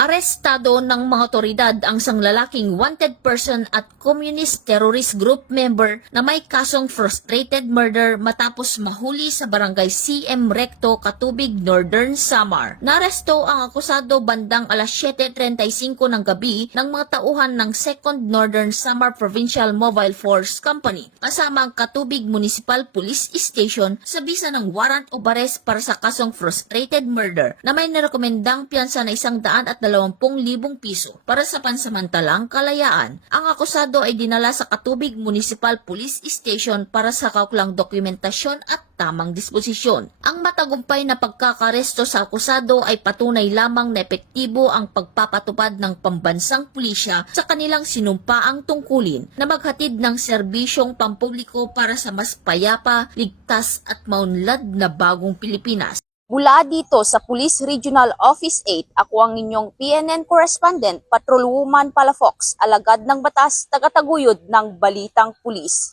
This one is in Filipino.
Arestado ng mga otoridad ang isang lalaking wanted person at communist terrorist group member na may kasong frustrated murder matapos mahuli sa barangay CM Recto, Katubig, Northern Samar. Naresto ang akusado bandang alas 7:35 ng gabi ng mga tauhan ng 2nd Northern Samar Provincial Mobile Force Company kasama ang Katubig Municipal Police Station sa bisa ng warrant of arrest para sa kasong frustrated murder na may narekomendang piyansa na 120,000 piso para sa pansamantalang kalayaan. Ang akusado ay dinala sa Katubig Municipal Police Station para sa kauklang dokumentasyon at tamang disposisyon. Ang matagumpay na pagkakaresto sa akusado ay patunay lamang na epektibo ang pagpapatupad ng pambansang pulisya sa kanilang sinumpaang tungkulin na maghatid ng serbisyong pampubliko para sa mas payapa, ligtas at maunlad na bagong Pilipinas. Mula dito sa Police Regional Office 8, ako ang inyong PNN correspondent, Patrolwoman Palafox, alagad ng batas, tagataguyod ng Balitang Pulis.